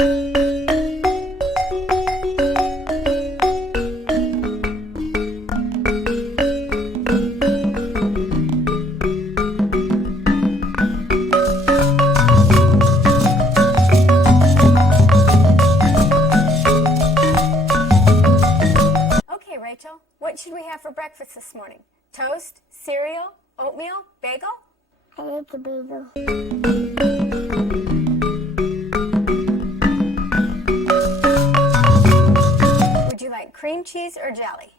Okay, Rachel, what should we have for breakfast this morning? Toast, cereal, oatmeal, bagel? I like the bagel. Would you like cream cheese or jelly?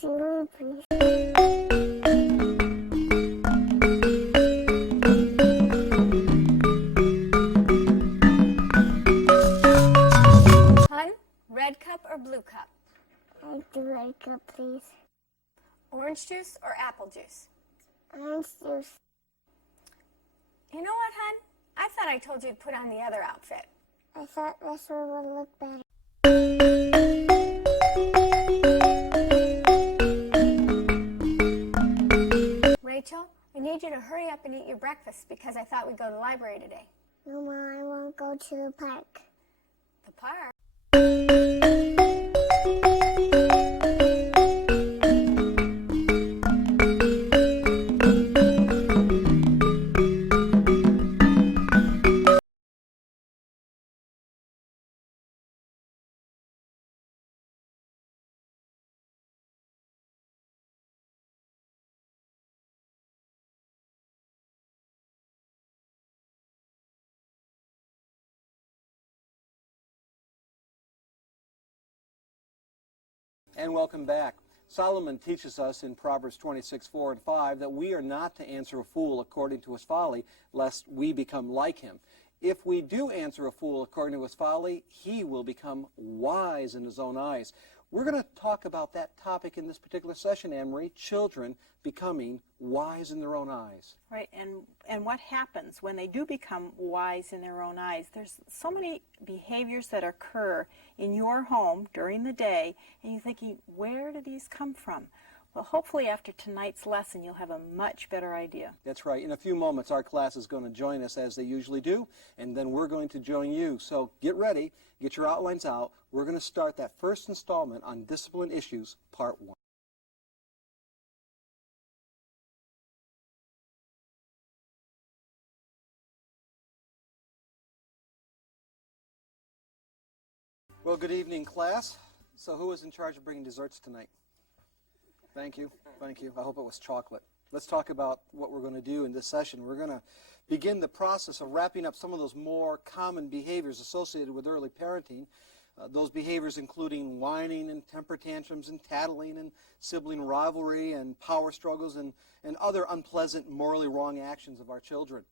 Jelly, please. Hun, red cup or blue cup? I like the red cup, please. Orange juice or apple juice? Orange juice. You know what, hun? I thought I told you to put on the other outfit. I thought this one would look better. Rachel, I need you to hurry up and eat your breakfast because I thought we'd go to the library today. No, Mom, I won't go to the park. The park? And welcome back. Solomon teaches us in Proverbs 26:4 and 5 that we are not to answer a fool according to his folly, lest we become like him. If we do answer a fool according to his folly, he will become wise in his own eyes. We're going to talk about that topic in this particular session, Anne-Marie, children becoming wise in their own eyes. Right, and what happens when they do become wise in their own eyes? There's so many behaviors that occur in your home during the day, and you're thinking, where do these come from? Well, hopefully after tonight's lesson, you'll have a much better idea. That's right. In a few moments, our class is going to join us as they usually do, and then we're going to join you. So get ready, get your outlines out. We're going to start that first installment on Discipline Issues, Part 1. Well, good evening, class. So who is in charge of bringing desserts tonight? Thank you. Thank you. I hope it was chocolate. Let's talk about what we're going to do in this session. We're going to begin the process of wrapping up some of those more common behaviors associated with early parenting. Those behaviors including whining and temper tantrums and tattling and sibling rivalry and power struggles and other unpleasant, morally wrong actions of our children.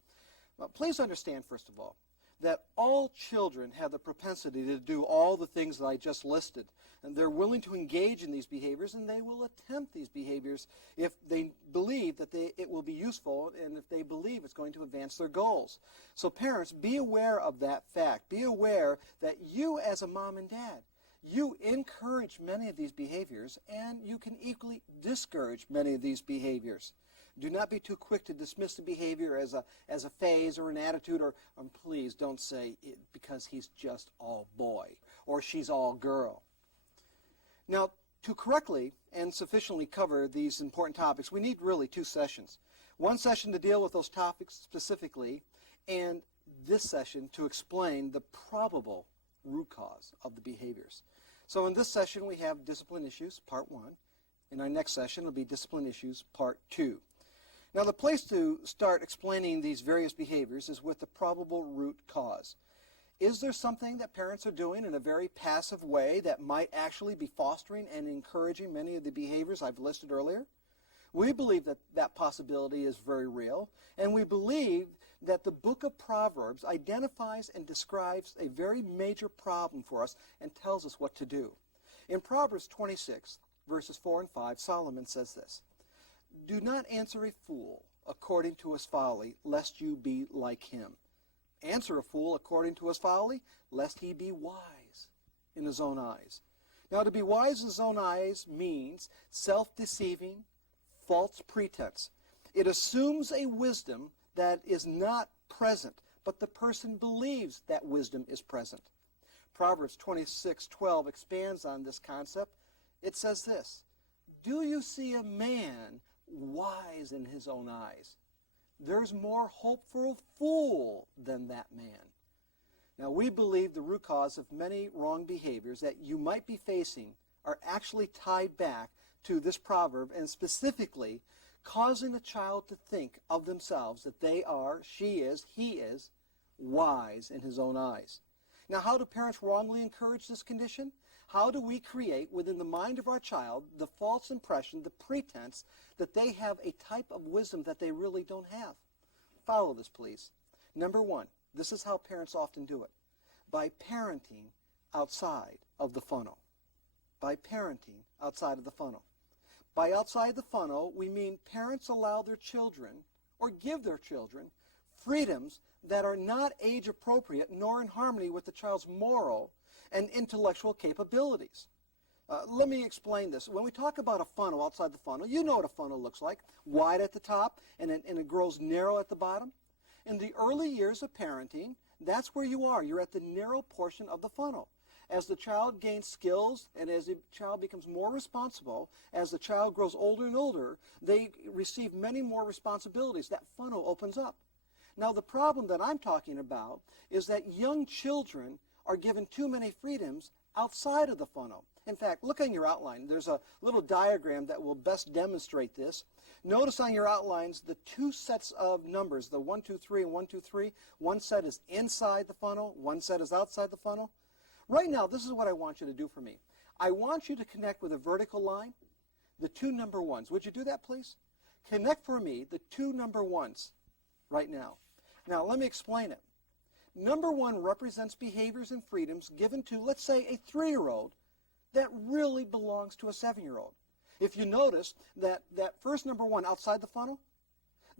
Please understand, first of all, that all children have the propensity to do all the things that I just listed. And they're willing to engage in these behaviors, and they will attempt these behaviors if they believe that it will be useful and if they believe it's going to advance their goals. So parents, be aware of that fact. Be aware that you as a mom and dad, you encourage many of these behaviors, and you can equally discourage many of these behaviors. Do not be too quick to dismiss the behavior as a phase or an attitude, or please don't say it because he's just all boy or she's all girl. Now, to correctly and sufficiently cover these important topics, we need really 2 sessions. One session to deal with those topics specifically, and this session to explain the probable root cause of the behaviors. So in this session, we have Discipline Issues, Part 1. In our next session, it'll be Discipline Issues, Part 2. Now, the place to start explaining these various behaviors is with the probable root cause. Is there something that parents are doing in a very passive way that might actually be fostering and encouraging many of the behaviors I've listed earlier? We believe that that possibility is very real, and we believe that the book of Proverbs identifies and describes a very major problem for us and tells us what to do. In Proverbs 26, verses 4 and 5, Solomon says this: "Do not answer a fool according to his folly, lest you be like him. Answer a fool according to his folly, lest he be wise in his own eyes." Now, to be wise in his own eyes means self-deceiving, false pretense. It assumes a wisdom that is not present, but the person believes that wisdom is present. Proverbs 26:12 expands on this concept. It says this, "Do you see a man wise in his own eyes? There's more hope for a fool than that man." Now, we believe the root cause of many wrong behaviors that you might be facing are actually tied back to this proverb, and specifically causing a child to think of themselves that they are, she is, he is, wise in his own eyes. Now, how do parents wrongly encourage this condition? How do we create within the mind of our child the false impression, the pretense that they have a type of wisdom that they really don't have? Follow this, please. Number one, this is how parents often do it. By parenting outside of the funnel. By parenting outside of the funnel. By outside the funnel, we mean parents allow their children or give their children freedoms that are not age appropriate nor in harmony with the child's moral and intellectual capabilities. Let me explain this. When we talk about a funnel outside the funnel, you know what a funnel looks like. Wide at the top and it grows narrow at the bottom. In the early years of parenting, that's where you are. You're at the narrow portion of the funnel. As the child gains skills and as the child becomes more responsible, as the child grows older and older, they receive many more responsibilities. That funnel opens up. Now, the problem that I'm talking about is that young children are given too many freedoms outside of the funnel. In fact, look on your outline. There's a little diagram that will best demonstrate this. Notice on your outlines the two sets of numbers, the 1, 2, 3 and 1, 2, 3. One set is inside the funnel, one set is outside the funnel. Right now, this is what I want you to do for me. I want you to connect with a vertical line, the two number ones. Would you do that, please? Connect for me the two number ones right now. Now, let me explain it. Number one represents behaviors and freedoms given to, let's say, a 3-year-old that really belongs to a 7-year-old. If you notice that first number one outside the funnel,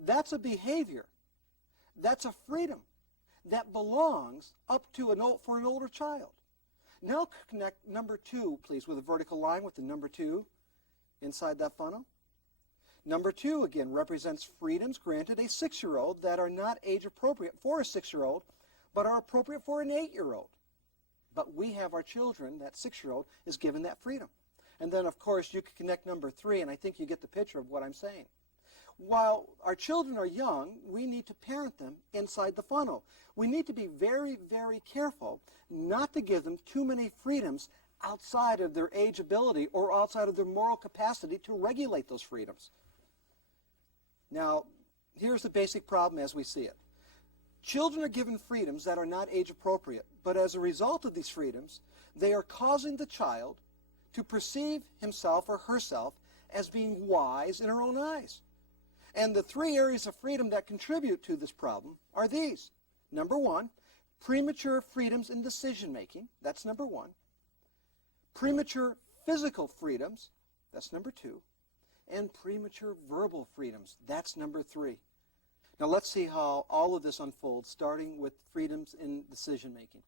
that's a behavior. That's a freedom that belongs up to for an older child. Now connect number two, please, with a vertical line with the number two inside that funnel. Number two, again, represents freedoms granted a 6-year-old that are not age appropriate for a 6-year-old, but are appropriate for an 8-year-old. But we have our children, that 6-year-old is given that freedom. And then, of course, you can connect number three, and I think you get the picture of what I'm saying. While our children are young, we need to parent them inside the funnel. We need to be very, very careful not to give them too many freedoms outside of their age ability or outside of their moral capacity to regulate those freedoms. Now, here's the basic problem as we see it. Children are given freedoms that are not age appropriate, but as a result of these freedoms, they are causing the child to perceive himself or herself as being wise in her own eyes. And the three areas of freedom that contribute to this problem are these. Number one, premature freedoms in decision-making. That's number one. Premature physical freedoms. That's number two. And premature verbal freedoms. That's number three. Now let's see how all of this unfolds, starting with freedoms in decision-making.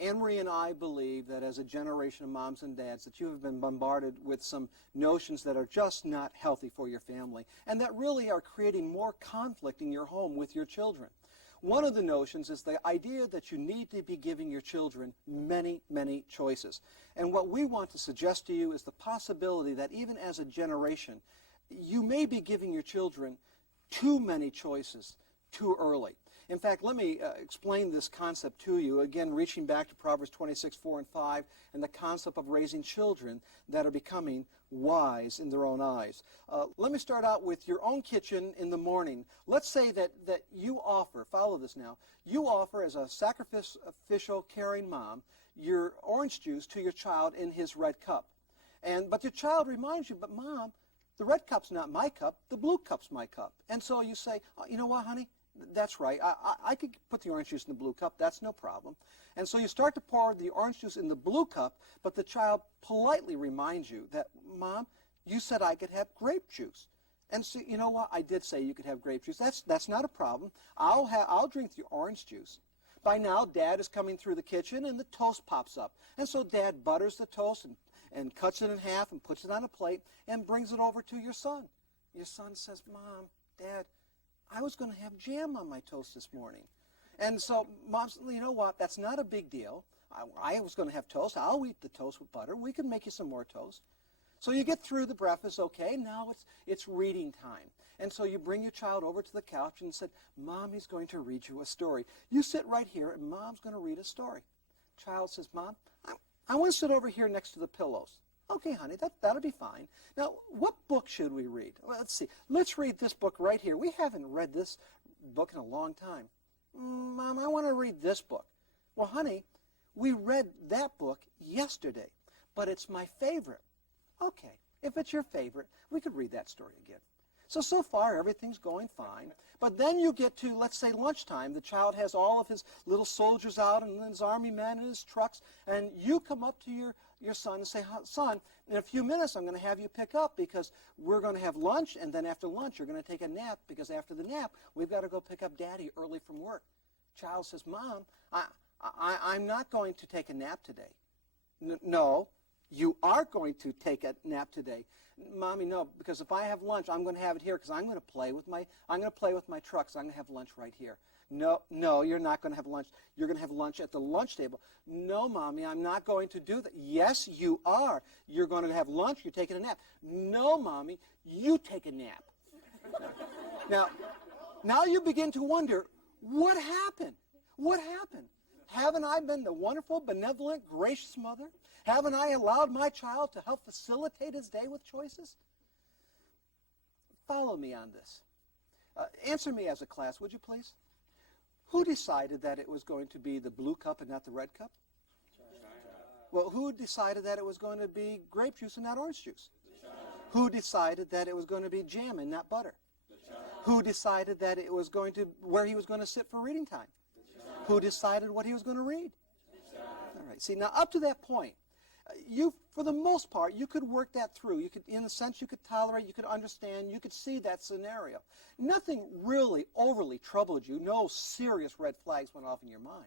Anne-Marie and I believe that as a generation of moms and dads that you have been bombarded with some notions that are just not healthy for your family and that really are creating more conflict in your home with your children. One of the notions is the idea that you need to be giving your children many, many choices. And what we want to suggest to you is the possibility that even as a generation, you may be giving your children too many choices too early. In fact, let me explain this concept to you, again, reaching back to Proverbs 26, 4 and 5, and the concept of raising children that are becoming wise in their own eyes. Let me start out with your own kitchen in the morning. Let's say that you offer, follow this now, you offer as a sacrificial caring mom your orange juice to your child in his red cup. But your child reminds you, but Mom, the red cup's not my cup, the blue cup's my cup. And so you say, oh, you know what, honey? That's right. I could put the orange juice in the blue cup. That's no problem. And so you start to pour the orange juice in the blue cup, but the child politely reminds you that, Mom, you said I could have grape juice. And so, you know what? I did say you could have grape juice. That's not a problem. I'll drink the orange juice. By now, Dad is coming through the kitchen, and the toast pops up. And so Dad butters the toast and cuts it in half and puts it on a plate and brings it over to your son. Your son says, Mom, Dad, I was going to have jam on my toast this morning. And so, Mom, you know what? That's not a big deal. I was going to have toast. I'll eat the toast with butter. We can make you some more toast. So you get through the breakfast, okay, now it's reading time. And so you bring your child over to the couch and said, Mommy's going to read you a story. You sit right here and Mom's going to read a story. Child says, Mom, I want to sit over here next to the pillows. Okay, honey, that'll be fine. Now, what book should we read? Well, let's see. Let's read this book right here. We haven't read this book in a long time. Mom, I want to read this book. Well, honey, we read that book yesterday, but it's my favorite. Okay, if it's your favorite, we could read that story again. So far, everything's going fine. But then you get to, let's say, lunchtime. The child has all of his little soldiers out and his army men and his trucks, and you come up to your son and say, son, in a few minutes I'm going to have you pick up because we're going to have lunch, and then after lunch you're going to take a nap because after the nap we've got to go pick up Daddy early from work. Child says, Mom, I'm not going to take a nap today. No, you are going to take a nap today. Mommy, no, because if I have lunch, I'm going to have it here because I'm going to play with my trucks. I'm going to have lunch right here. No, you're not going to have lunch. You're going to have lunch at the lunch table. No, Mommy, I'm not going to do that. Yes, you are. You're going to have lunch. You're taking a nap. No, Mommy, you take a nap. Now you begin to wonder, what happened? What happened? Haven't I been the wonderful, benevolent, gracious mother? Haven't I allowed my child to help facilitate his day with choices? Follow me on this. Answer me as a class, would you please? Who decided that it was going to be the blue cup and not the red cup? Well, who decided that it was going to be grape juice and not orange juice? Who decided that it was going to be jam and not butter? Who decided that it was going to where he was going to sit for reading time? Who decided what he was going to read? All right. See, now up to that point, for the most part, you could work that through. You could, in a sense, you could tolerate, you could understand, you could see that scenario. Nothing really overly troubled you. No serious red flags went off in your mind.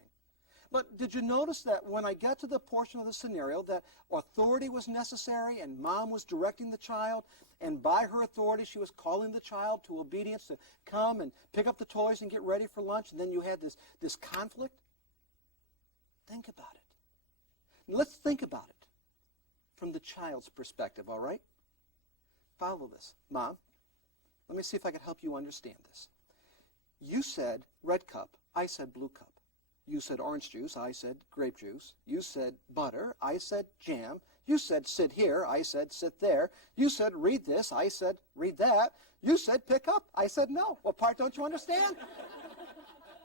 But did you notice that when I got to the portion of the scenario that authority was necessary and Mom was directing the child, and by her authority she was calling the child to obedience to come and pick up the toys and get ready for lunch, and then you had this conflict? Think about it. Let's think about it from the child's perspective, all right? Follow this. Mom, let me see if I can help you understand this. You said red cup, I said blue cup. You said orange juice, I said grape juice. You said butter, I said jam. You said sit here, I said sit there. You said read this, I said read that. You said pick up, I said no. What part don't you understand?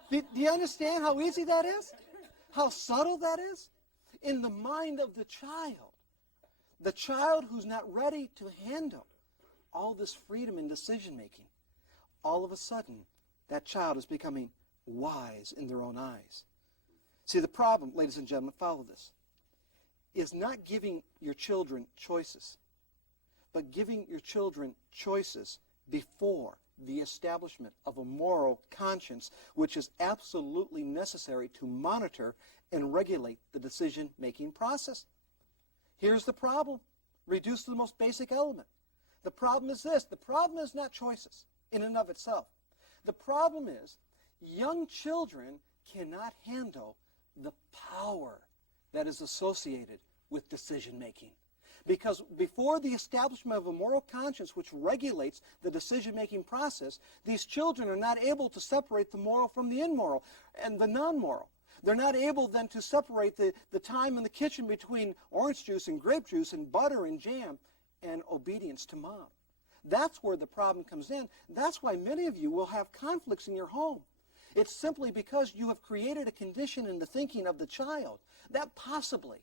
Do you understand how easy that is? How subtle that is? In the mind of the child who's not ready to handle all this freedom in decision making, all of a sudden that child is becoming wise in their own eyes. See, the problem, ladies and gentlemen, follow this, is not giving your children choices, but giving your children choices before the establishment of a moral conscience, which is absolutely necessary to monitor and regulate the decision-making process. Here's the problem, reduced to the most basic element. The problem is this. The problem is not choices in and of itself. The problem is young children cannot handle the power that is associated with decision-making. Because before the establishment of a moral conscience which regulates the decision-making process, these children are not able to separate the moral from the immoral and the non-moral. They're not able then to separate the time in the kitchen between orange juice and grape juice and butter and jam and obedience to Mom. That's where the problem comes in. That's why many of you will have conflicts in your home. It's simply because you have created a condition in the thinking of the child that possibly,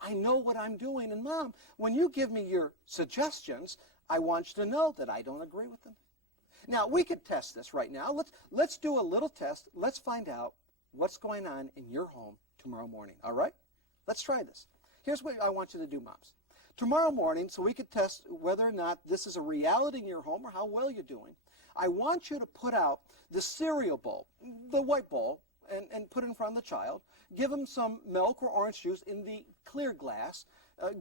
I know what I'm doing, and Mom, when you give me your suggestions, I want you to know that I don't agree with them. Now, we could test this right now. Let's do a little test. Let's find out what's going on in your home tomorrow morning, all right? Let's try this. Here's what I want you to do, moms. Tomorrow morning, so we could test whether or not this is a reality in your home or how well you're doing, I want you to put out the cereal bowl, the white bowl, and put it in front of the child. Give him some milk or orange juice in the clear glass.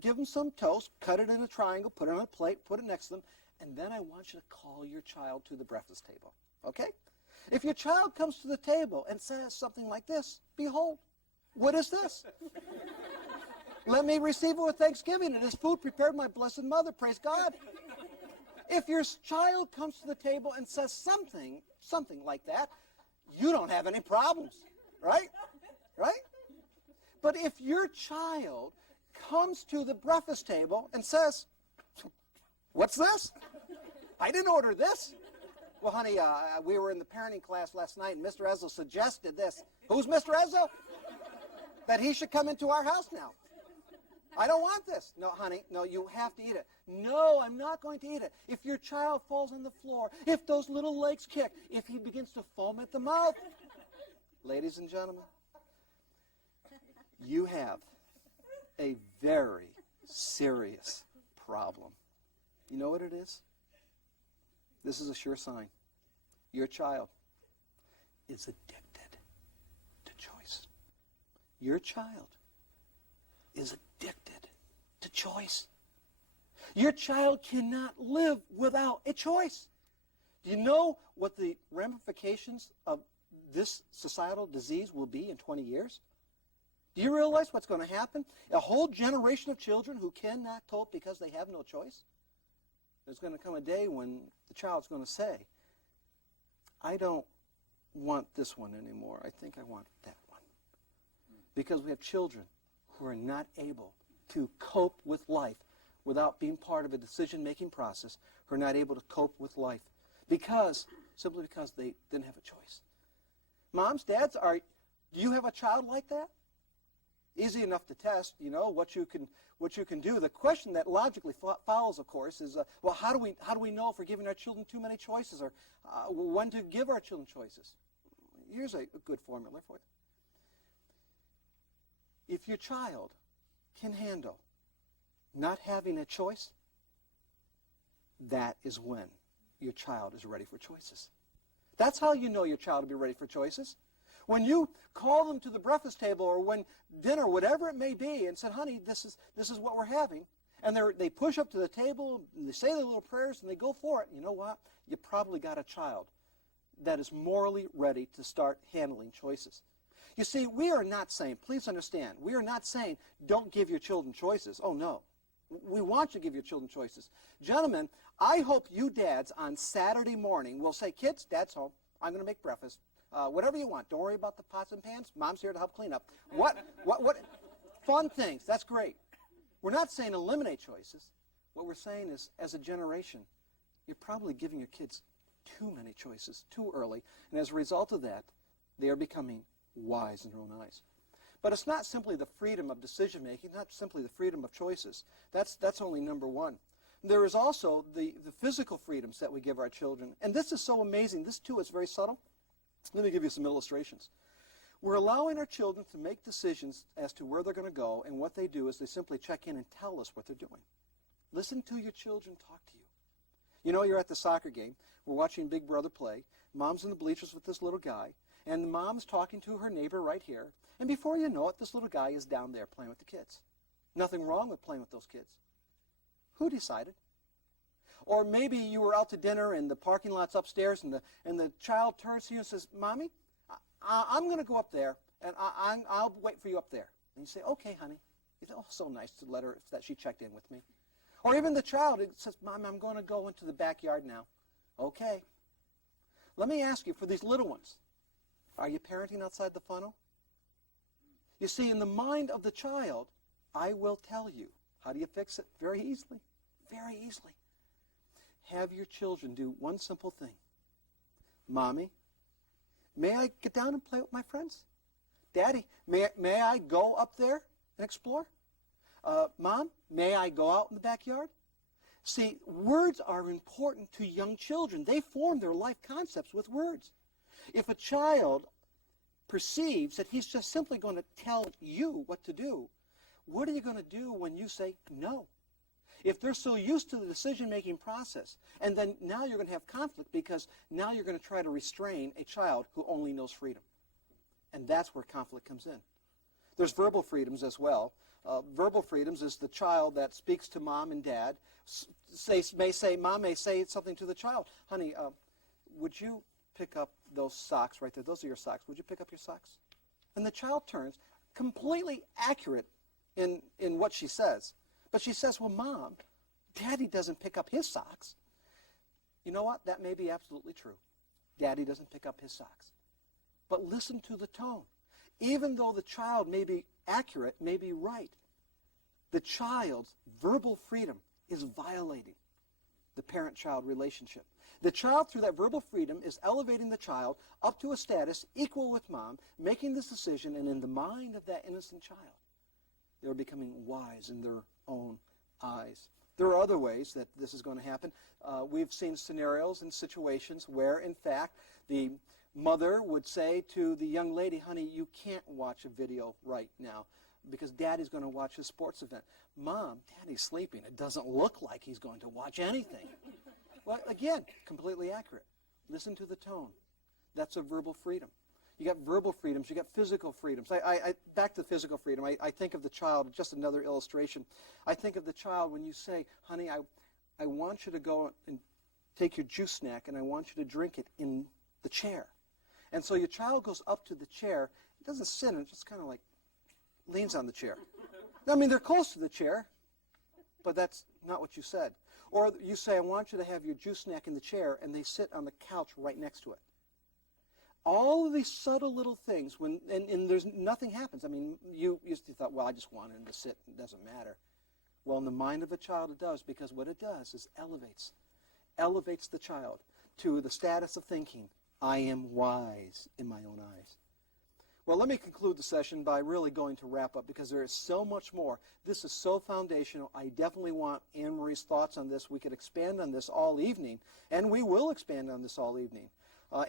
Give him some toast, cut it in a triangle, put it on a plate, put it next to them, and then I want you to call your child to the breakfast table, okay? If your child comes to the table and says something like this, behold, What is this? Let me receive it with thanksgiving. It is food prepared by my blessed mother. Praise God. If your child comes to the table and says something like that, you don't have any problems, right? Right? But if your child comes to the breakfast table and says, what's this? I didn't order this. Well, honey, we were in the parenting class last night, and Mr. Ezzo suggested this. Who's Mr. Ezzo? That he should come into our house now. I don't want this. No, honey, no, you have to eat it. No, I'm not going to eat it. If your child falls on the floor, if those little legs kick, if he begins to foam at the mouth, ladies and gentlemen, you have a very serious problem. You know what it is? This is a sure sign. Your child is addicted to choice. Your child is addicted to choice. Your child cannot live without a choice. Do you know what the ramifications of this societal disease will be in 20 years? Do you realize what's going to happen? A whole generation of children who cannot cope because they have no choice. There's going to come a day when the child's going to say, I don't want this one anymore. I think I want that one. Because we have children who are not able to cope with life without being part of a decision-making process, who are not able to cope with life simply because they didn't have a choice. Moms, dads, do you have a child like that? Easy enough to test, you know, what you can do. The question that logically follows, of course, is, well, how do we know if we're giving our children too many choices, or when to give our children choices? Here's a good formula for it. If your child can handle not having a choice, that is when your child is ready for choices. That's how you know your child will be ready for choices. When you call them to the breakfast table, or when dinner, whatever it may be, and said, honey, this is what we're having, and they push up to the table, and they say their little prayers, and they go for it, you know what? You probably got a child that is morally ready to start handling choices. You see, we are not saying, please understand, we are not saying don't give your children choices. Oh, no. We want you to give your children choices. Gentlemen, I hope you dads on Saturday morning will say, kids, dad's home. I'm going to make breakfast. Whatever you want. Don't worry about the pots and pans. Mom's here to help clean up. What fun things. That's great. We're not saying eliminate choices. What we're saying is, as a generation, you're probably giving your kids too many choices too early. And as a result of that, they are becoming wise in their own eyes. But it's not simply the freedom of decision-making, not simply the freedom of choices. That's only number one. There is also the physical freedoms that we give our children. And this is so amazing. This, too, is very subtle. Let me give you some illustrations. We're allowing our children to make decisions as to where they're going to go, and what they do is they simply check in and tell us what they're doing. Listen to your children talk to you. You know, you're at the soccer game. We're watching Big Brother play. Mom's in the bleachers with this little guy, and the mom's talking to her neighbor right here. And before you know it, this little guy is down there playing with the kids. Nothing wrong with playing with those kids. Who decided? Or maybe you were out to dinner and the parking lot's upstairs, and the child turns to you and says, Mommy, I'm going to go up there, and I'll wait for you up there. And you say, okay, honey. You think, oh, so nice to let her, that she checked in with me. Or even the child says, Mom, I'm going to go into the backyard now. Okay. Let me ask you, for these little ones, are you parenting outside the funnel? You see, in the mind of the child, I will tell you. How do you fix it? Very easily. Very easily. Have your children do one simple thing. Mommy, may I get down and play with my friends? Daddy, may I go up there and explore? Mom, may I go out in the backyard? See, words are important to young children. They form their life concepts with words. If a child perceives that he's just simply going to tell you what to do, what are you going to do when you say no? If they're so used to the decision-making process, and then now you're going to have conflict because now you're going to try to restrain a child who only knows freedom. And that's where conflict comes in. There's verbal freedoms as well. Verbal freedoms is the child that speaks to mom and dad. Mom may say something to the child. Honey, would you pick up those socks right there? Those are your socks. Would you pick up your socks? And the child turns. completely accurate in what she says. But she says, well, Mom, Daddy doesn't pick up his socks. You know what? That may be absolutely true. Daddy doesn't pick up his socks. But listen to the tone. Even though the child may be accurate, may be right, the child's verbal freedom is violating the parent-child relationship. The child, through that verbal freedom, is elevating the child up to a status equal with Mom, making this decision, and in the mind of that innocent child, they're becoming wise in their own eyes. There are other ways that this is going to happen. We've seen scenarios and situations where, in fact, the mother would say to the young lady, honey, you can't watch a video right now because Daddy's going to watch a sports event. Mom, Daddy's sleeping. It doesn't look like he's going to watch anything. Well, again, completely accurate. Listen to the tone. That's a verbal freedom. You got verbal freedoms. You got physical freedoms. Back to physical freedom. I think of the child, just another illustration. I think of the child when you say, honey, I want you to go and take your juice snack and I want you to drink it in the chair. And so your child goes up to the chair. It doesn't sit, it just kind of like leans on the chair. I mean, they're close to the chair, but that's not what you said. Or you say, I want you to have your juice snack in the chair, and they sit on the couch right next to it. All of these subtle little things, and there's nothing happens. I mean, you thought, well, I just wanted him to sit, it doesn't matter. Well, in the mind of a child it does, because what it does is elevates the child to the status of thinking, I am wise in my own eyes. Well, let me conclude the session by really going to wrap up because there is so much more. This is so foundational. I definitely want Anne-Marie's thoughts on this. We could expand on this all evening, and we will expand on this all evening.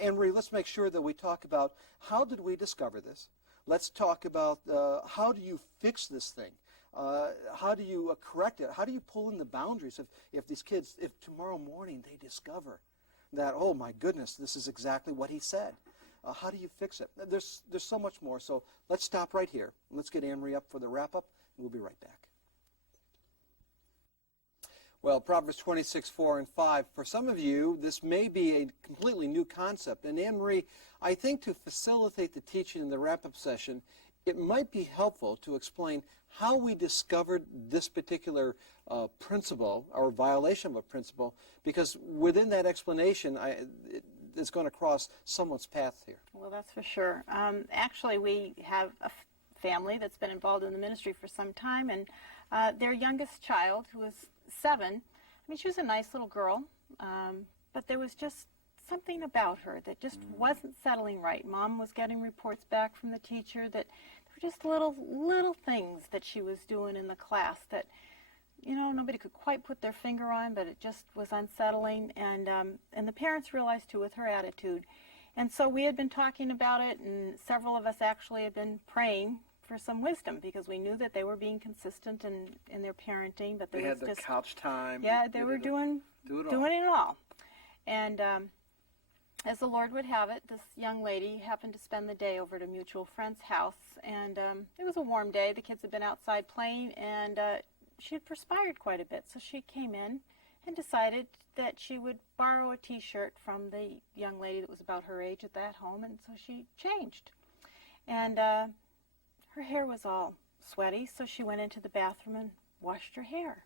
Anne-Marie, let's make sure that we talk about how did we discover this. Let's talk about how do you fix this thing. How do you correct it? How do you pull in the boundaries if these kids, if tomorrow morning they discover that, oh my goodness, this is exactly what he said. How do you fix it? There's so much more. So let's stop right here. Let's get Anne-Marie up for the wrap-up, and we'll be right back. Well, Proverbs 26, 4 and 5. For some of you, this may be a completely new concept. And Anne-Marie, I think to facilitate the teaching in the wrap-up session, it might be helpful to explain how we discovered this particular principle or violation of a principle, because within that explanation, it's going to cross someone's path here. Well, that's for sure. Actually, we have a family that's been involved in the ministry for some time, and their youngest child, who was 7, I mean, she was a nice little girl, but there was just something about her that just wasn't settling right. Mom was getting reports back from the teacher that there were just little things that she was doing in the class that, you know, nobody could quite put their finger on, but it just was unsettling. And the parents realized, too, with her attitude. And so we had been talking about it, and several of us actually had been praying for some wisdom because we knew that they were being consistent in their parenting. But they had the couch time. Yeah, they were doing it all. And as the Lord would have it, this young lady happened to spend the day over at a mutual friend's house. And it was a warm day. The kids had been outside playing, and she had perspired quite a bit, so she came in and decided that she would borrow a T-shirt from the young lady that was about her age at that home, and so she changed. And her hair was all sweaty, so she went into the bathroom and washed her hair.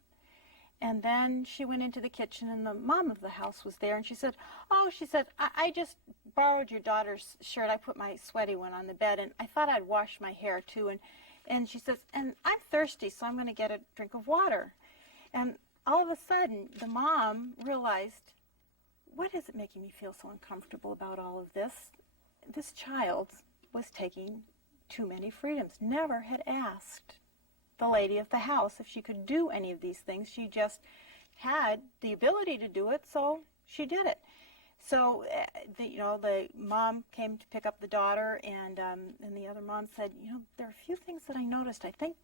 And then she went into the kitchen, and the mom of the house was there, and she said, oh, she said, I just borrowed your daughter's shirt. I put my sweaty one on the bed, and I thought I'd wash my hair, too. And she says, and I'm thirsty, so I'm going to get a drink of water. And all of a sudden, the mom realized, what is it making me feel so uncomfortable about all of this? This child was taking too many freedoms, never had asked the lady of the house if she could do any of these things. She just had the ability to do it, so she did it. So, the mom came to pick up the daughter, and the other mom said, there are a few things that I noticed. I think,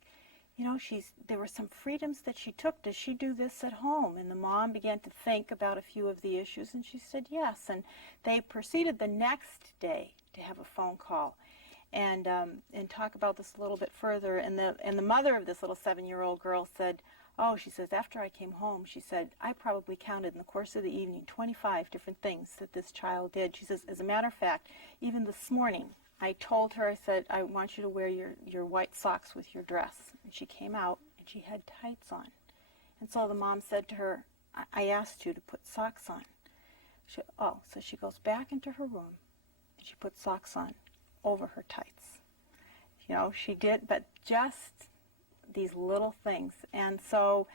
there were some freedoms that she took. Does she do this at home? And the mom began to think about a few of the issues, and she said yes. And they proceeded the next day to have a phone call and talk about this a little bit further. And the mother of this little 7-year-old girl said, oh, she says, after I came home, she said, I probably counted in the course of the evening 25 different things that this child did. She says, as a matter of fact, even this morning I told her, I said, I want you to wear your white socks with your dress. And she came out, and she had tights on. And so the mom said to her, I asked you to put socks on. So she goes back into her room, and she put socks on over her tights. You know, she did, but just these little things. And so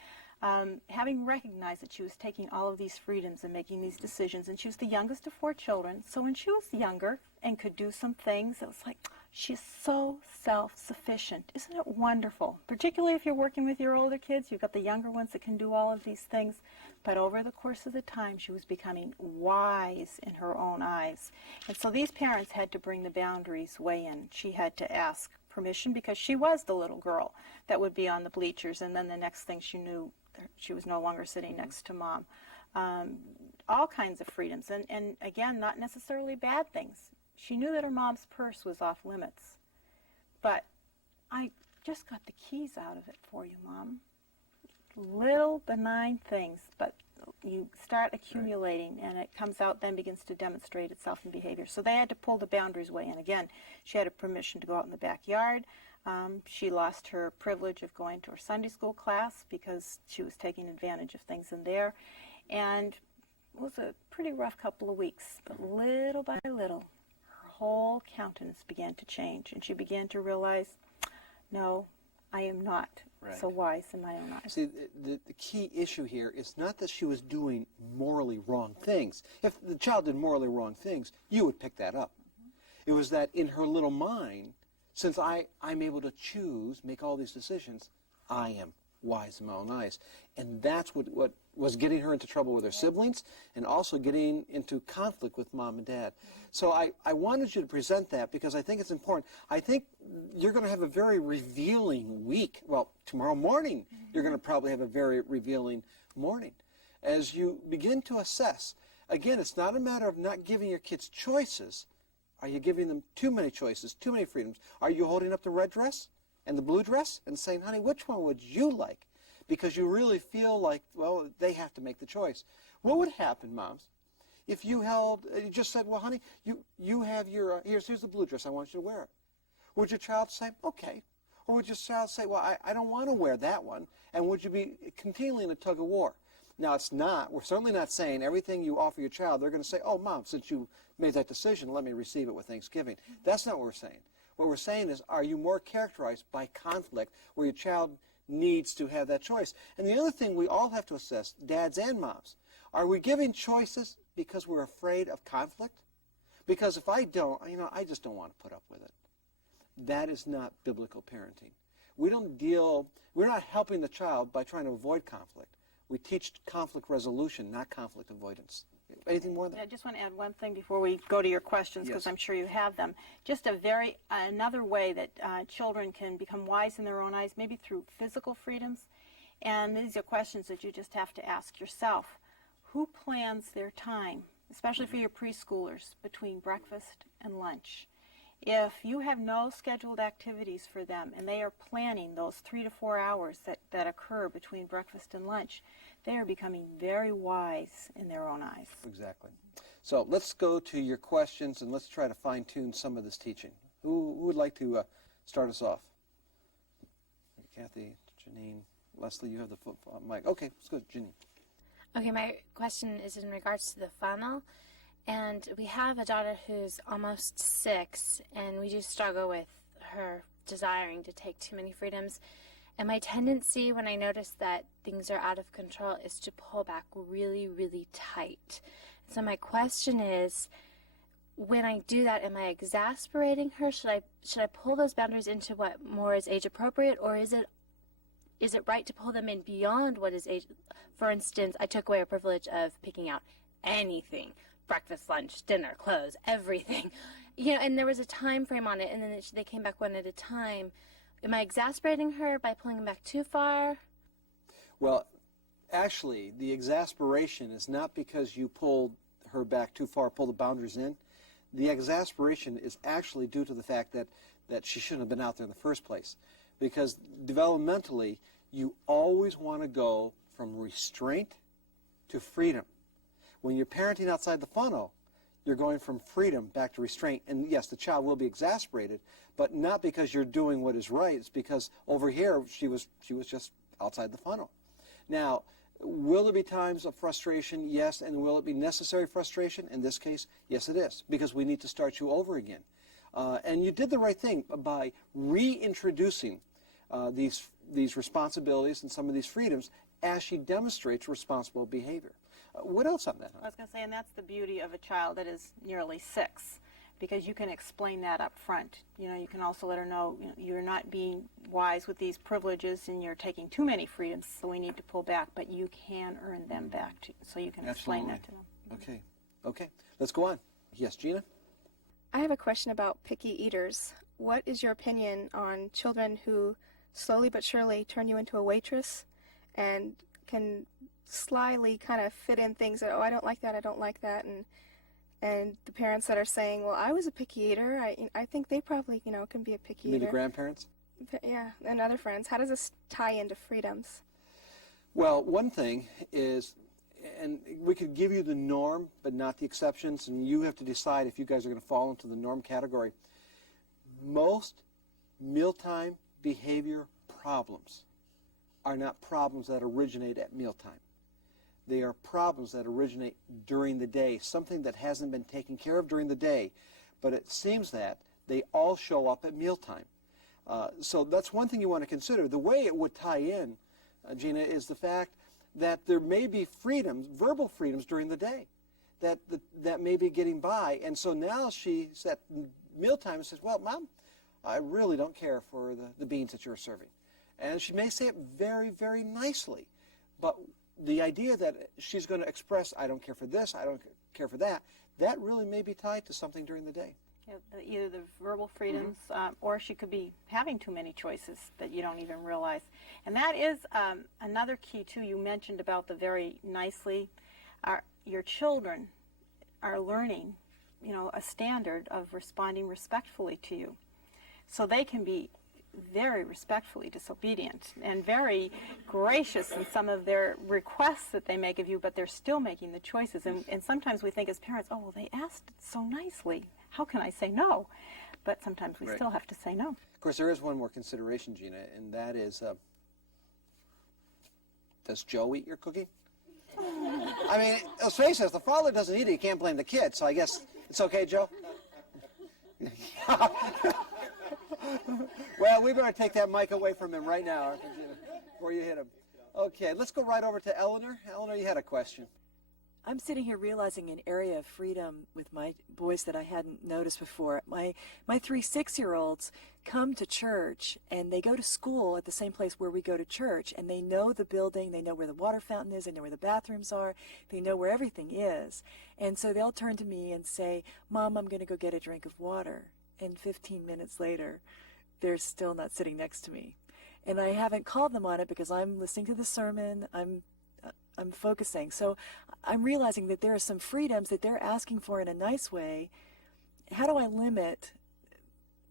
having recognized that she was taking all of these freedoms and making these decisions, and she was the youngest of 4 children, so when she was younger and could do some things, it was like, she's so self-sufficient. Isn't it wonderful? Particularly if you're working with your older kids, you've got the younger ones that can do all of these things. But over the course of the time, she was becoming wise in her own eyes. And so these parents had to bring the boundaries way in. She had to ask permission because she was the little girl that would be on the bleachers, and then the next thing she knew, she was no longer sitting next to mom. All kinds of freedoms, and again, not necessarily bad things. She knew that her mom's purse was off limits, but I just got the keys out of it for you, Mom. Little benign things, but you start accumulating, and it comes out, then begins to demonstrate itself in behavior. So they had to pull the boundaries way in. Again, she had a permission to go out in the backyard. She lost her privilege of going to her Sunday school class because she was taking advantage of things in there. And it was a pretty rough couple of weeks, but little by little, her whole countenance began to change, and she began to realize, no, I am not so wise in my own eyes. See, the key issue here is not that she was doing morally wrong things. If the child did morally wrong things, you would pick that up. It was that in her little mind, since I'm able to choose, make all these decisions, I am wise in my own eyes. And that's what was getting her into trouble with her siblings, and also getting into conflict with mom and dad. So I wanted you to present that because I think it's important. I think you're going to have a very revealing week. Well, tomorrow morning, you're going to probably have a very revealing morning. As you begin to assess, again, it's not a matter of not giving your kids choices. Are you giving them too many choices, too many freedoms? Are you holding up the red dress and the blue dress and saying, honey, which one would you like? Because you really feel like, well, they have to make the choice. What would happen, moms, if you just said, well, honey, you have your, here's the blue dress, I want you to wear it. Would your child say, okay? Or would your child say, well, I don't want to wear that one? And would you be continually in a tug of war? Now, we're certainly not saying everything you offer your child, they're going to say, oh, Mom, since you made that decision, let me receive it with Thanksgiving. That's not what we're saying. What we're saying is, are you more characterized by conflict where your child needs to have that choice? And the other thing we all have to assess, dads and moms, are we giving choices because we're afraid of conflict? Because if I don't, I just don't want to put up with it. That is not biblical parenting. We're not helping the child by trying to avoid conflict. We teach conflict resolution, not conflict avoidance. Anything more than that? I just want to add one thing before we go to your questions, because I'm sure you have them. Just another way that children can become wise in their own eyes, maybe through physical freedoms. And these are questions that you just have to ask yourself. Who plans their time, especially for your preschoolers, between breakfast and lunch? If you have no scheduled activities for them and they are planning those 3 to 4 hours that occur between breakfast and lunch, they are becoming very wise in their own eyes. Exactly. So let's go to your questions and let's try to fine-tune some of this teaching. Who would like to start us off? Kathy, Janine, Leslie, you have the mic. Okay, let's go to Janine. Okay, my question is in regards to the funnel. And we have a daughter who's almost 6, and we do struggle with her desiring to take too many freedoms. And my tendency when I notice that things are out of control is to pull back really, really tight. So my question is, when I do that, am I exasperating her? Should I pull those boundaries into what more is age appropriate, or is it right to pull them in beyond what is age? For instance, I took away her privilege of picking out anything. Breakfast, lunch, dinner, clothes, everything. And there was a time frame on it, and then they came back one at a time. Am I exasperating her by pulling them back too far? Well, actually, the exasperation is not because you pulled her back too far, pulled the boundaries in. The exasperation is actually due to the fact that she shouldn't have been out there in the first place. Because developmentally, you always want to go from restraint to freedom. When you're parenting outside the funnel, you're going from freedom back to restraint. And yes, the child will be exasperated, but not because you're doing what is right. It's because over here she was just outside the funnel. Now, will there be times of frustration? Yes. And will it be necessary frustration? In this case, yes it is, because we need to start you over again. And you did the right thing by reintroducing these responsibilities and some of these freedoms as she demonstrates responsible behavior. What else on that? I was going to say, and that's the beauty of a child that is nearly 6, because you can explain that up front. You know, you can also let her know, you know, you're not being wise with these privileges and you're taking too many freedoms, so we need to pull back, but you can earn them back, so you can explain that to them. Okay. Okay. Let's go on. Yes, Gina? I have a question about picky eaters. What is your opinion on children who slowly but surely turn you into a waitress and can slyly kind of fit in things that, oh, I don't like that, and the parents that are saying, well, I was a picky eater, I think they probably, you know, can be a picky You mean eater. the grandparents? Yeah, and other friends. How does this tie into freedoms? Well, one thing is, and we could give you the norm, but not the exceptions, and you have to decide if you guys are going to fall into the norm category. Most mealtime behavior problems are not problems that originate at mealtime. They are problems that originate during the day, something that hasn't been taken care of during the day, but it seems that they all show up at mealtime. So that's one thing you want to consider. The way it would tie in, Gina, is the fact that there may be freedoms, verbal freedoms during the day that may be getting by. And so now she's at mealtime and says, well, Mom, I really don't care for the beans that you're serving. And she may say it very, very nicely, but the idea that she's going to express, I don't care for this, I don't care for that, that really may be tied to something during the day. Yeah, either the verbal freedoms, or she could be having too many choices that you don't even realize. And that is another key, too, you mentioned about the very nicely. Your children are learning, you know, a standard of responding respectfully to you. So they can be very respectfully disobedient and very gracious in some of their requests that they make of you, but they're still making the choices. And sometimes we think as parents, oh, well, they asked so nicely. How can I say no? But sometimes we still have to say no. Of course, there is one more consideration, Gina, and that is, does Joe eat your cooking? I mean, let's face it, if the father doesn't eat it, you can't blame the kid, so I guess it's okay, Joe? Well, we better take that mic away from him right now, before you hit him. Okay, let's go right over to Eleanor. Eleanor, you had a question. I'm sitting here realizing an area of freedom with my boys that I hadn't noticed before. My 3 6-year-olds come to church, and they go to school at the same place where we go to church, and they know the building, they know where the water fountain is, they know where the bathrooms are, they know where everything is. And so they'll turn to me and say, Mom, I'm going to go get a drink of water. And 15 minutes later, they're still not sitting next to me. And I haven't called them on it because I'm listening to the sermon, I'm focusing. So I'm realizing that there are some freedoms that they're asking for in a nice way. How do I limit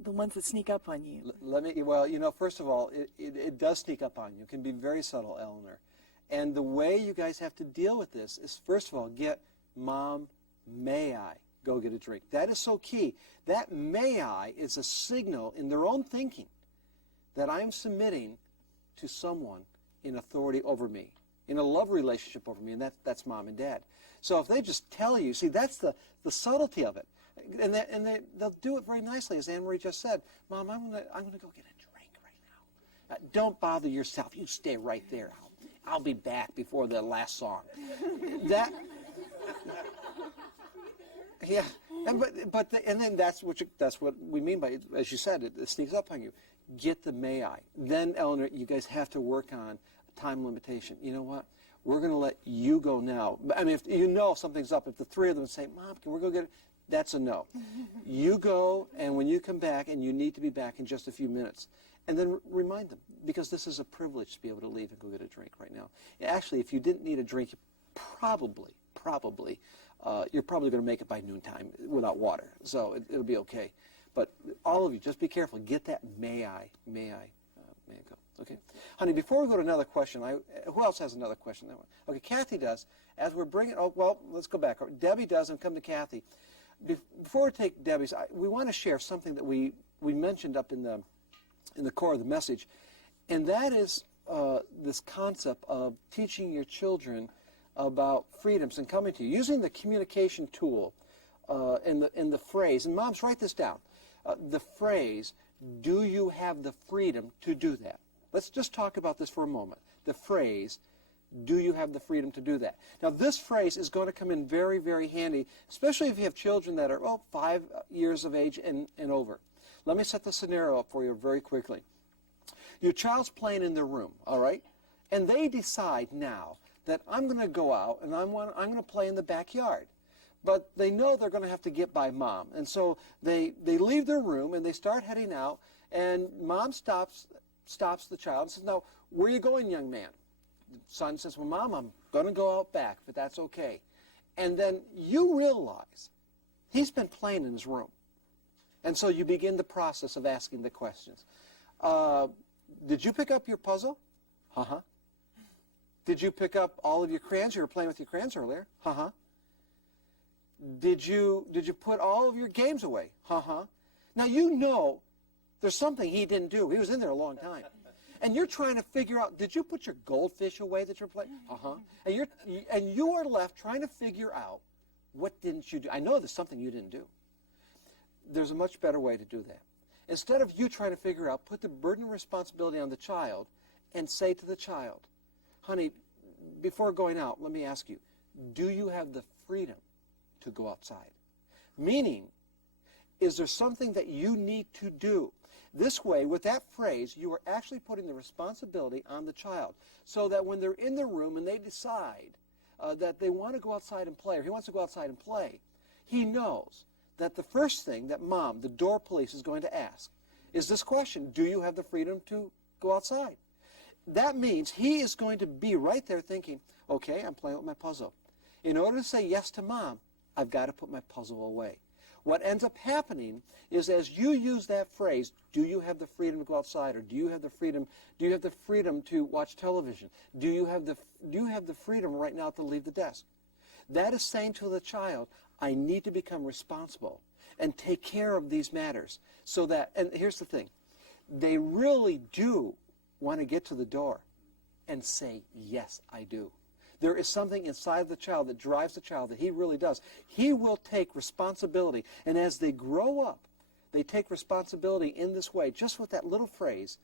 the ones that sneak up on you? Well, you know, first of all, it does sneak up on you. It can be very subtle, Eleanor. And the way you guys have to deal with this is, first of all, get, Mom, may I go get a drink? That is so key. That may I is a signal in their own thinking that I'm submitting to someone in authority over me, in a love relationship over me, and that's Mom and Dad. So if they just tell you, see, that's the subtlety of it. And they'll do it very nicely, as Anne-Marie just said. Mom, I'm gonna go get a drink right now. Don't bother yourself. You stay right there. I'll be back before the last song. Yeah, and then that's what we mean by, as you said, it sneaks up on you. Get the may I. Then, Eleanor, you guys have to work on time limitation. You know what? We're going to let you go now. I mean, if you know something's up, if the 3 of them say, Mom, can we go get it? That's a no. You go, and when you come back, and you need to be back in just a few minutes, and then remind them, because this is a privilege to be able to leave and go get a drink right now. Actually, if you didn't need a drink, you probably, you're probably going to make it by noontime without water, so it'll be okay. But all of you, just be careful. Get that may I go. Okay, honey. Before we go to another question, who else has another question? That one. Okay, Kathy does. As we're bringing, let's go back. Debbie does, and come to Kathy. before we take Debbie's, we want to share something that we mentioned up in the core of the message, and that is this concept of teaching your children about freedoms and coming to you, using the communication tool in the phrase, and moms, write this down, the phrase, do you have the freedom to do that? Let's just talk about this for a moment. The phrase, do you have the freedom to do that? Now, this phrase is going to come in very, very handy, especially if you have children that are, 5 years of age and over. Let me set the scenario up for you very quickly. Your child's playing in their room, all right? And they decide now that I'm going to go out and I'm going to play in the backyard. But they know they're going to have to get by mom. And so they leave their room and they start heading out, and mom stops the child and says, "Now, where are you going, young man?" The son says, "Well, Mom, I'm going to go out back, but that's okay." And then you realize he's been playing in his room. And so you begin the process of asking the questions. Did you pick up your puzzle? Uh-huh. Did you pick up all of your crayons? You were playing with your crayons earlier. Uh-huh. Did you put all of your games away? Uh-huh. Now you know there's something he didn't do. He was in there a long time. And you're trying to figure out, did you put your goldfish away that you're playing? Uh-huh. And you are left trying to figure out, what didn't you do? I know there's something you didn't do. There's a much better way to do that. Instead of you trying to figure out, put the burden of responsibility on the child and say to the child, "Honey, before going out, let me ask you, do you have the freedom to go outside?" Meaning, is there something that you need to do? This way, with that phrase, you are actually putting the responsibility on the child, so that when they're in the room and they decide that they want to go outside and play, or he wants to go outside and play, he knows that the first thing that mom, the door police, is going to ask is this question: do you have the freedom to go outside? That means he is going to be right there thinking, okay, I'm playing with my puzzle. In order to say yes to mom, I've got to put my puzzle away. What ends up happening is, as you use that phrase, do you have the freedom to go outside, or do you have the freedom to watch television? Do you have the freedom right now to leave the desk? That is saying to the child, I need to become responsible and take care of these matters, so that, and here's the thing, they really do want to get to the door and say, yes, I do. There is something inside the child that drives the child that he really does. He will take responsibility. And as they grow up, they take responsibility in this way, just with that little phrase,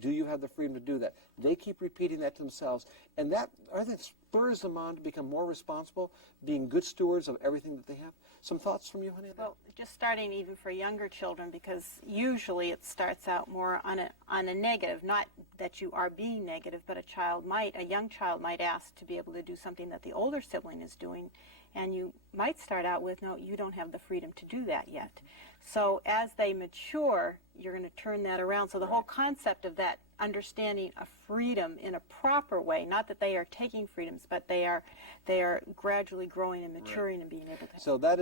do you have the freedom to do that? They keep repeating that to themselves. And that, I think, spurs them on to become more responsible, being good stewards of everything that they have. Some thoughts from you, honey? Well, just starting even for younger children, because usually it starts out more on a negative, not that you are being negative, but a young child might ask to be able to do something that the older sibling is doing, and you might start out with, no, you don't have the freedom to do that yet. So as they mature, you're going to turn that around. So the whole concept of that understanding of freedom in a proper way, not that they are taking freedoms, but they are gradually growing and maturing and being able to. So that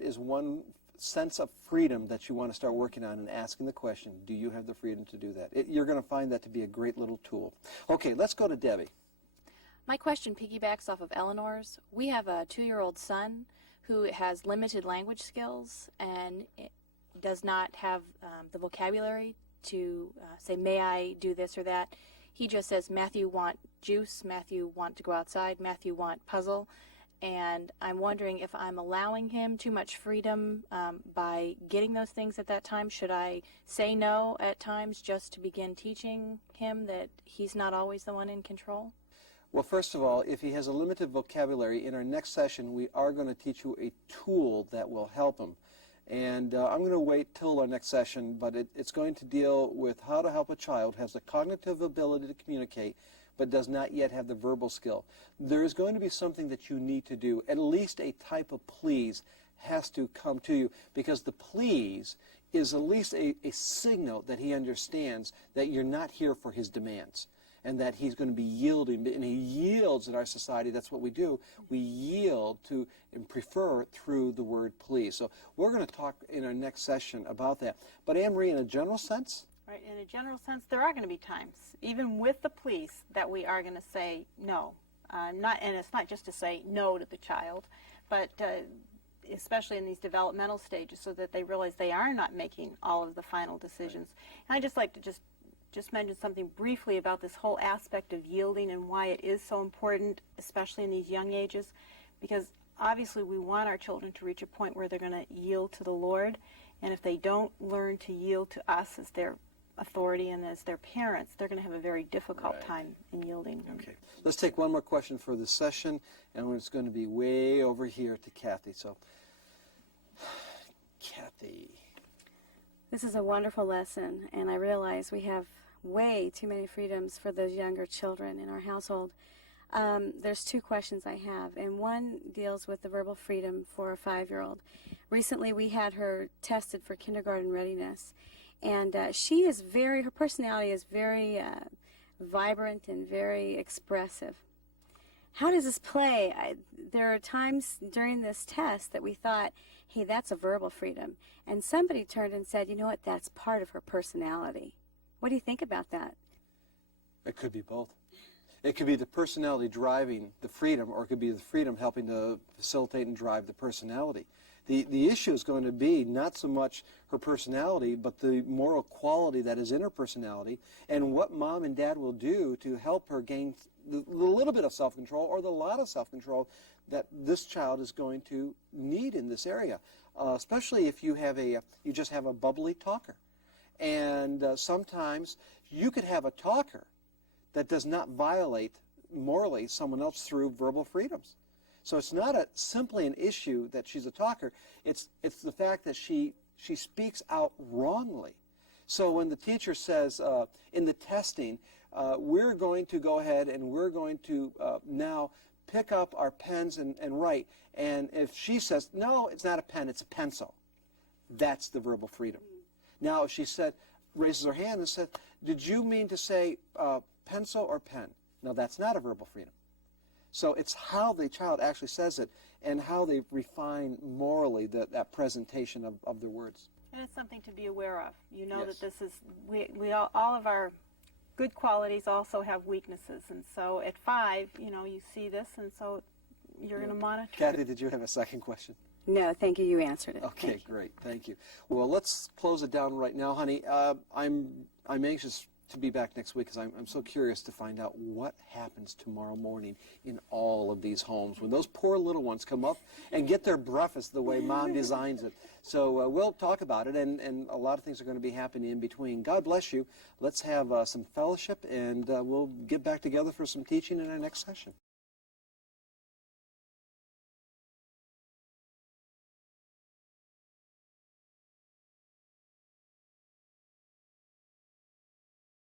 is one sense of freedom that you want to start working on, and asking the question, do you have the freedom to do that? You're going to find that to be a great little tool. Okay, let's go to Debbie. My question piggybacks off of Eleanor's. We have a 2-year-old son who has limited language skills and does not have the vocabulary to say, may I do this or that. He just says, Matthew want juice, Matthew want to go outside, Matthew want puzzle. And I'm wondering if I'm allowing him too much freedom by getting those things at that time. Should I say no at times just to begin teaching him that he's not always the one in control? Well, first of all, if he has a limited vocabulary, in our next session we are going to teach you a tool that will help him. And I'm going to wait till our next session, but it's going to deal with how to help a child who has the cognitive ability to communicate but does not yet have the verbal skill. There is going to be something that you need to do. At least a type of please has to come to you, because the please is at least a signal that he understands that you're not here for his demands, and that he's going to be yielding. And he yields in our society. That's what we do. We yield to and prefer through the word please. So we're going to talk in our next session about that. But Anne-Marie, in a general sense? Right, in a general sense, there are going to be times, even with the please, that we are going to say no. And it's not just to say no to the child, but especially in these developmental stages, so that they realize they are not making all of the final decisions. And I'd just like to just mention something briefly about this whole aspect of yielding and why it is so important, especially in these young ages, because obviously we want our children to reach a point where they're going to yield to the Lord, and if they don't learn to yield to us as their authority and as their parents, they're going to have a very difficult time in yielding. Okay. Let's take one more question for this session, and it's going to be way over here to Kathy. So, Kathy. This is a wonderful lesson, and I realize we have way too many freedoms for those younger children in our household. There's two questions I have, and one deals with the verbal freedom for a 5-year-old. Recently we had her tested for kindergarten readiness, and she is her personality is very vibrant and very expressive. How does this play? There are times during this test that we thought, hey, that's a verbal freedom. And somebody turned and said, you know what, that's part of her personality. What do you think about that? It could be both. It could be the personality driving the freedom, or it could be the freedom helping to facilitate and drive the personality. The issue is going to be not so much her personality, but the moral quality that is in her personality, and what mom and dad will do to help her gain the little bit of self-control or the lot of self-control that this child is going to need in this area, especially if you just have a bubbly talker. And sometimes you could have a talker that does not violate morally someone else through verbal freedoms. So it's not simply an issue that she's a talker. It's the fact that she speaks out wrongly. So when the teacher says in the testing, we're going to go ahead and we're going to now pick up our pens and write, and if she says, no, it's not a pen, it's a pencil, that's the verbal freedom. Now if she raises her hand and said, did you mean to say pencil or pen? No, that's not a verbal freedom. So it's how the child actually says it and how they refine morally that presentation of their words. And it's something to be aware of. You know Yes. that this is, we all of our good qualities also have weaknesses. And so at 5, you see this, and so you're going to monitor. Kathy, did you have a second question? No, thank you. You answered it. Okay, great. Thank you. Well, let's close it down right now, honey. I'm anxious to be back next week because I'm so curious to find out what happens tomorrow morning in all of these homes when those poor little ones come up and get their breakfast the way Mom designs it. So we'll talk about it, and a lot of things are going to be happening in between. God bless you. Let's have some fellowship, and we'll get back together for some teaching in our next session.